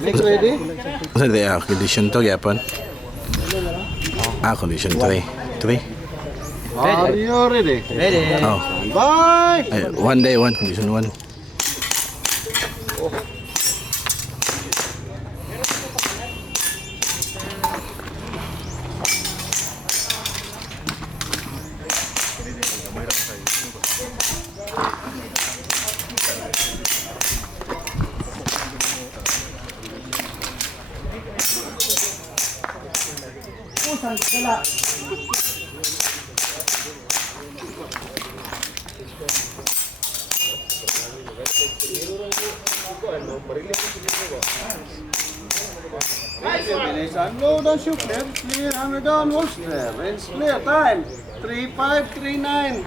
Next ready? Hindi, condition 2 yapon. Condition 3. 3. Are you ready? Ready. Oh. Bye! Ay, 1 day 1, condition 1. Unload and shoot clear. Clear, hammer down, holster. Range clear. Time 3539.